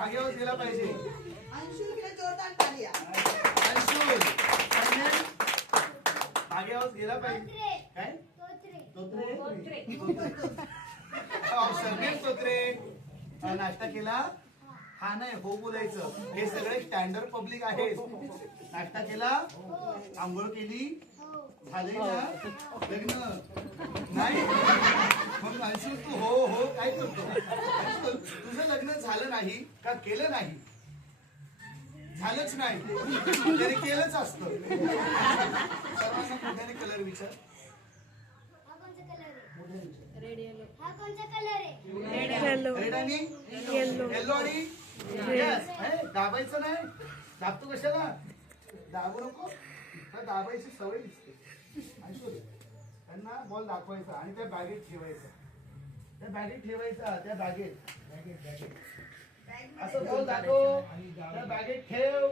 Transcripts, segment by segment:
मागे आवाज गेला पाहिजे. अंशुल के लिए जोरदार तालियां. अंशुल मागे आवाज गेला पाहिजे. काय तोत्रे सरनेम तोत्रे. नाश्ता केला? हा नाही हो बोलायचं. हे सगळे स्टँडर्ड पब्लिक आहे. नाश्ता केला? आंघोळ केली? झाले ना लग्न? नाही मग अंशुल तू हो हो काय करतो? अंशुल तुझं लग्न झालं नाही का केलं नाही? झालंच नाही तरी केलंच असतं. सर्वांना कुठल्याने कलर विचार. रेड आणि येल्लो आणि दाबायचं नाही. दाबतो कशाला? दाबू नको. दाबायची सवय दिसते. त्यांना बॉल दाखवायचा आणि त्या बॅगेत ठेवायचा. त्या बॅगेत ठेवायचा. त्या बॅगेत असं बॉल दाखव. त्या बॅगेत ठेव.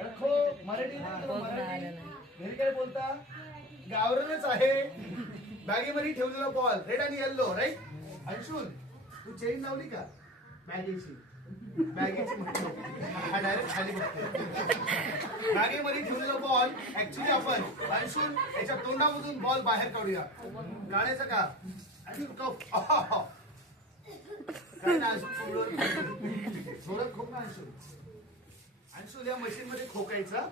रखो. मराठी घरी काय बोलता? गावरानच आहे. बॅगेमध्ये ठेवलेला बॉल रेड आणि येल्लो राईट. अंशुल तू चेन लावली का बॅगेची? बॅगेची हा डायरेक्ट खाली बघतो. बॅगेमध्ये ठेवलेला बॉल ऍक्च्युली आपण अंशुल याच्या तोंडामधून बॉल बाहेर काढूया. काढायचं का? जोरात खोक ना अंशुल. अंशुल या मशीन मध्ये खोकायचा.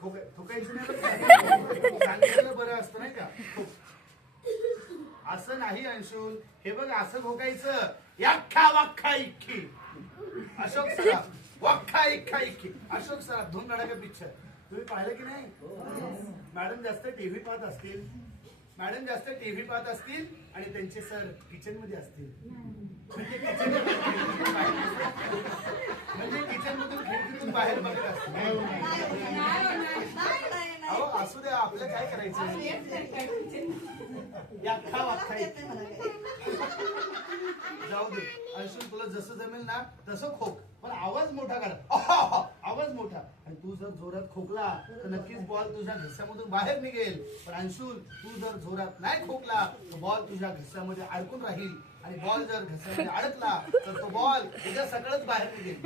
खोकायचं नाही सांगितलेलं बरं असतं नाही का? असं नाही अंशुल. हे बघ असं खोकायचं. याख्खा वाख्खा इक्की. अशोक सराफ वाख्खा इक्खा इक्की. अशोक सराफ धूम धडाका पिक्चर तुम्ही पाहिलं की नाही? मॅडम जास्त टीव्ही पाहत असतील. मॅडम जास्त टीव्ही पाहत असतील आणि त्यांचे सर किचन मध्ये असतील. म्हणजे किचन मधून खिडकीतून बाहेर बघत असतील. अहो असू द्या आपलं काय करायचं. याख्खा वाख्खा जाऊ दे. अंशुल तुला जसं जमेल ना तसं खोक पण आवाज मोठा काढ. आवाज मोठा. आणि तू जर जोरात खोकला तर नक्कीच बॉल तुझ्या घशामधून बाहेर निघेल. पण अंशुल तू जर जोरात नाही खोकला तर बॉल तुझ्या घशामध्ये अडकून राहील. आणि बॉल जर घशामध्ये अडकला तर तो बॉल तुझ्या सगळंच बाहेर निघेल.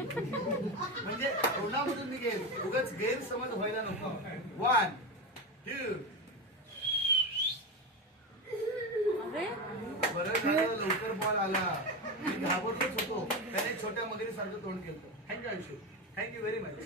म्हणजे तोंडामधून निघेल. उगाच गैरसमज व्हायला नको. 1 2 बरं झालं लवकर बॉल आला. मी घाबरलोच होतो. त्याने छोट्या मगरीसारखं तोंड केलं. Thank you Anshul. Thank you very much.